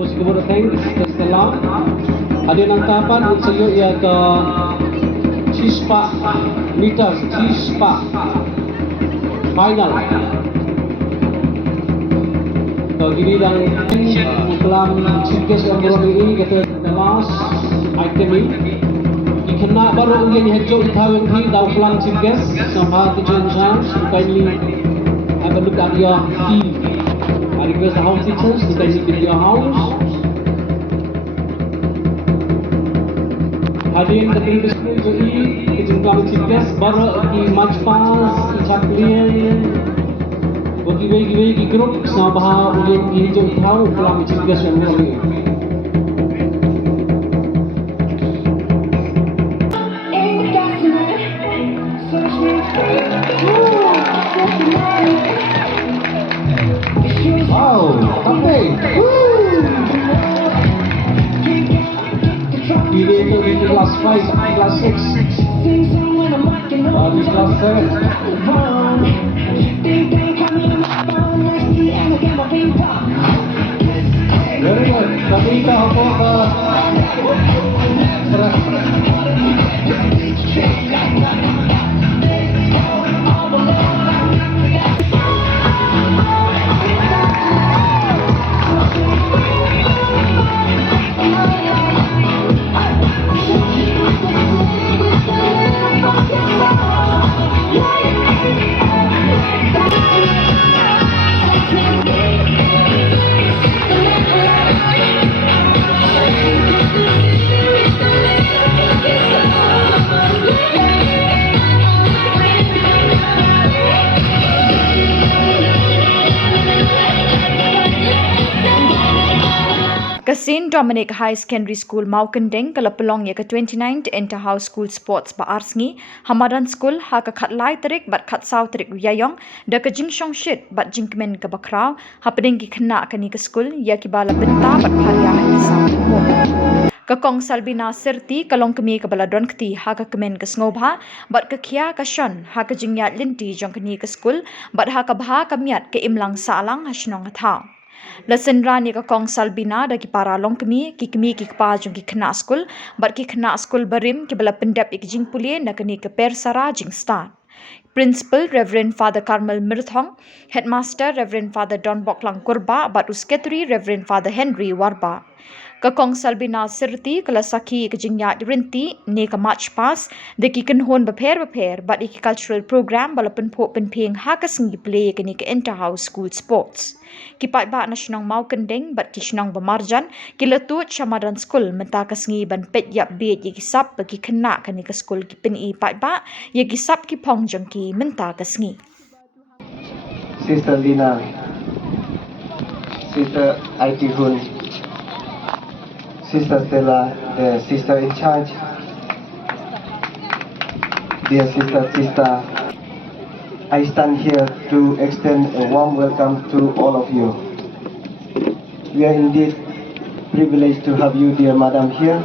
Most siguro thanks Stella. Hadir ng tapan at sa iyo iaga Chispa meters Chispa final. So gini lang kelam Chinges yang baru ini kata the last item ini. Kena baru yang hijau itawin hi daw kelam Chinges sama the Jinshong. Kindly have a look at your team. I request the house teachers to kindly give your house. Hadirin kepada sekolah JI kejengkang Chinges baru di match pass chaklian bagi grup sama bahawa ulian hijau tahu kelam Chinges yang baru. Wow, sampai. Ini itu di kelas 5 sampai kelas 6. Di kelas 7. Very good. Tapi kita apa DOMINIC High Secondary School MAWKYNDENG kalau pelong ya ke 29th Inter-House School Sports ba Arsngi Hamadan School ha ka khatlai tarik bat khatsau tarik yayong da ke JINGSHONGSHIT bat jingkmen ke bakrau ha pedeng ki khna kani ke school ya ki bala benta bat pharia ha sam mo ka kong salbina serti kalong kemi ke bala don kti ha ka kemen ke snobha bat ke khia ka shon ha ka jingyat linti jong kani ke school bat ha ka bha ka miat ke imlang salang ha shnong tha Lesson rani ka kong salbina da ki para long kemi ki pa jong ki khna school bar ki khna school barim ki bala pendap ik jing pulie na kani ke persara jing start. Principal Reverend Father Carmel Mirthong, Headmaster Reverend Father Don Boklang Kurba, bat Usketri Reverend Father Henry Warba. Kakong salbina sirti kala saki ke jingyat rinti ne ka march pass de ki kenhon beper bat iki cultural program bala penpo penping ha ka singi play ke ni ke inter-house school sports. Ki pat ba nasional MAWKYNDENG bat ki snong bamarjan ki letut Shamadan school menta ka singi ban pet yap bet ye ki sap bagi kena ka ni ke school ki peni pat ba ye ki sap ki pong jong ki menta ka singi. Sister Lina, Sister IT Hun, Sister Stella, the sister in charge, dear Sister Tista, I stand here to extend a warm welcome to all of you. We are indeed privileged to have you, dear Madam, here.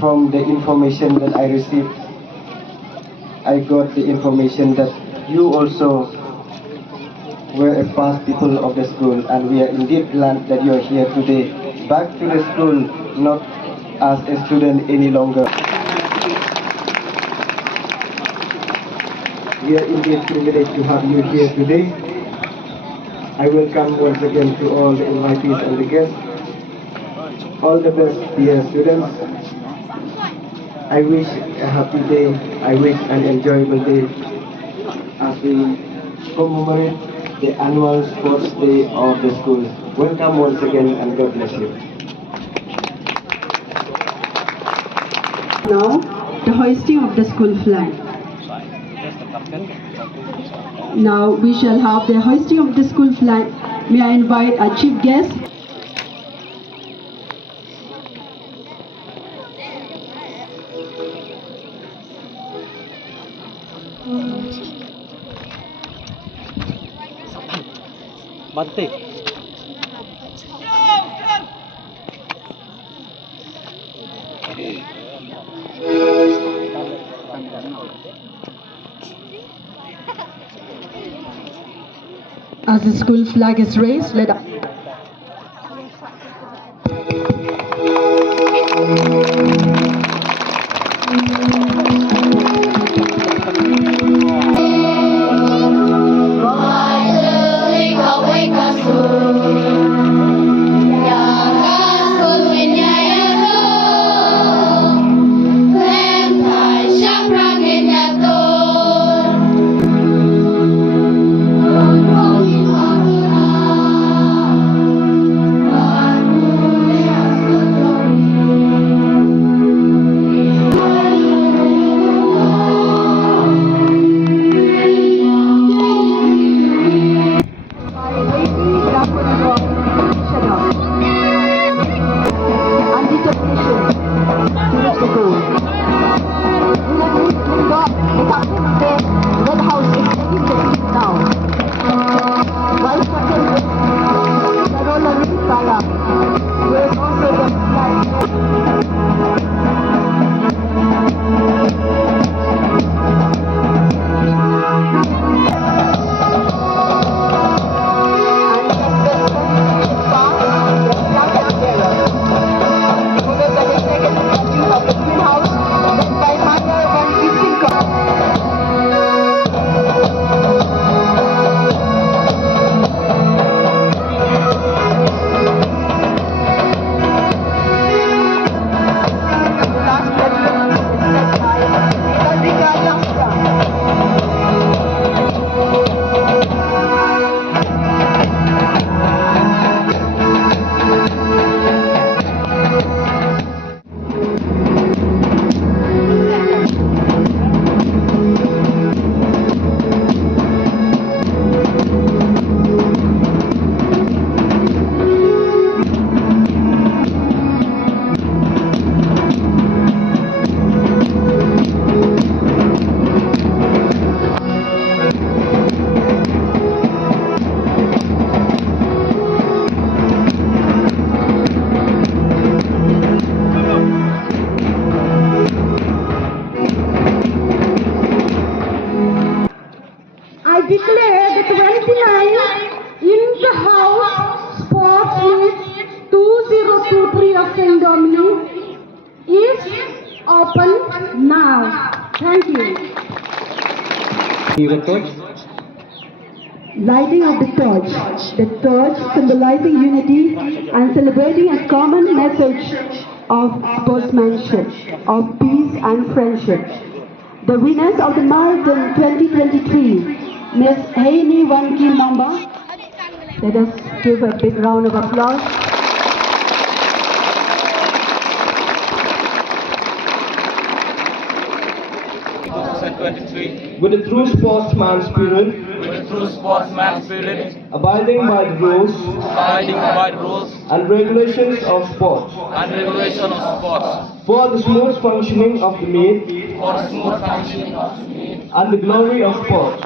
From the information that I received, I got the information that you also were a past people of the school, and we are indeed glad that you are here today. Back to the school, not as a student any longer. We are indeed privileged to have you here today. I welcome once again to all the invitees and the guests. All the best, dear students. I wish a happy day, I wish an enjoyable day as we commemorate the annual sports day of the school. Welcome once again and God bless you. Now, the hoisting of the school flag. Now we shall have the hoisting of the school flag. May I invite our chief guest. Mati. As the school flag is raised, let us of St. Dominic is open now. Thank you. Lighting of the torch symbolizing unity and celebrating a common message of sportsmanship, of peace and friendship. The winners of the marathon 2023, Ms. Haini Wanki Mamba. Let us give a big round of applause. With a true sportsman spirit, abiding by the rules and regulations of sport, for the smooth functioning of the meet, and the glory of sport.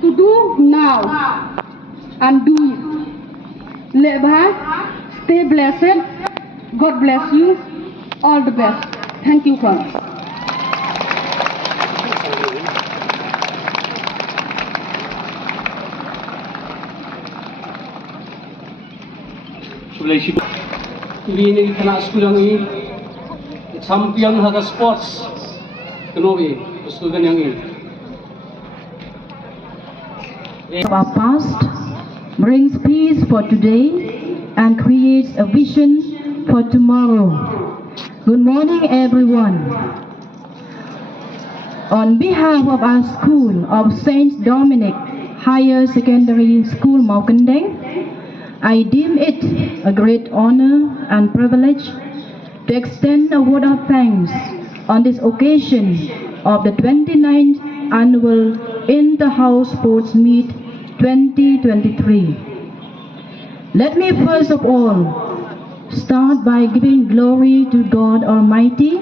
To do now and do it. Lebah, stay blessed. God bless you. All the best. Thank you, friends. Ini kena sekolah ini champion haga sports kenobi sekolah yang ini. Our past brings peace for today and creates a vision for tomorrow. Good morning, everyone. On behalf of our school of St. Dominic Higher Secondary School, Mawkyndeng, I deem it a great honor and privilege to extend a word of thanks on this occasion of the 29th Annual Inter-House Sports Meet 2023. Let me first of all start by giving glory to God Almighty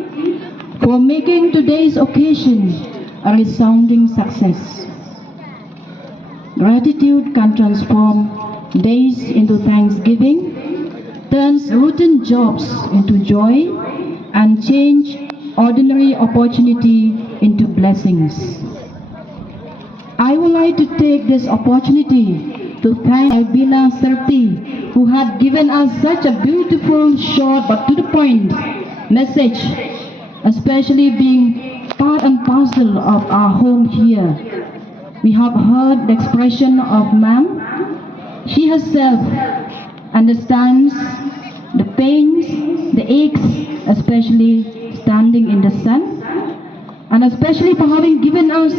for making today's occasion a resounding success. Gratitude can transform days into thanksgiving, turns routine jobs into joy, and change ordinary opportunity into blessings. I would like to take this opportunity to thank Albina Serti, who had given us such a beautiful, short but to the point message, especially being part and parcel of our home here. We have heard the expression of ma'am. She herself understands the pains, the aches, especially standing in the sun, and especially for having given us